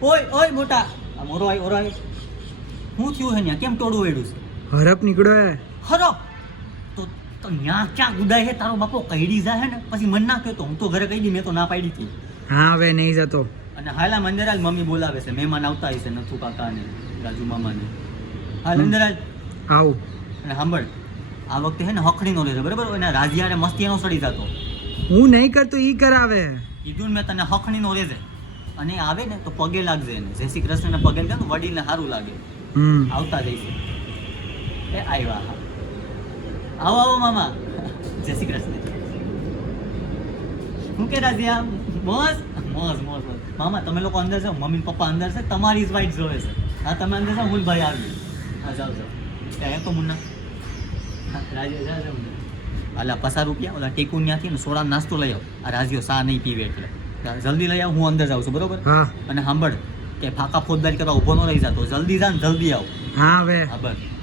ઓય મોટા આમ ઓરો આય શું થયું હે ન્યા કેમ ટોળું વેડું છે હરપ નીકળ્યો હે હરો તો ન્યા ક્યાં ગુડાય છે તારો બાપો કઈડી જાય ને પછી મન ના કહે તો હું તો ઘરે કહી દી મેં તો ના પાડી હતી હા હવે નહીં જતો અને હાલા મંદિર હાલ મમ્મી બોલાવે છે મહેમાન આવતા હશે નથુ કાકા ને રાજુ મામા ને હાલ અંદર હાલ આવું અને સાંભળ આ વખતે હે ને હખડી નો લેજો બરાબર એના રાજીયારે મસ્તી નો સડી જતો હું નહીં કરતો ઈ કરાવે કીધું મેં તને હખણી નો રેજે અને આવે ને તો પગે લાગજે એને જય શ્રી કૃષ્ણને પગે લાગે ને વડીલને સારું લાગે આવતા જઈશે એ આવ્યા હા આવો મામા જય શ્રી કૃષ્ણ શું કે રાજીયા મોજ મામા તમે લોકો અંદર છો મમ્મી પપ્પા અંદર છે તમારી જ વાઈટ જોવે છે હા તમે અંદર છો હું ભાઈ આવી હા જાઓ ત્યાં તો મુન્ના રાજીયા જાઓ અલા 50 રૂપિયા ઓલા ટેકુન ત્યાંથી ને સોડા નાસ્તો લઈ આવ આ રાજીઓ સા નહીં પીવે એટલે જલ્દી લઈ આવ હું અંદર જાઉં છું બરોબર અને સાંભળ કે ફાકા ફોજદારી કરવા ઊભો ન રહી જતો જલ્દી જા ને જલ્દી આવ હા હવે હા બસ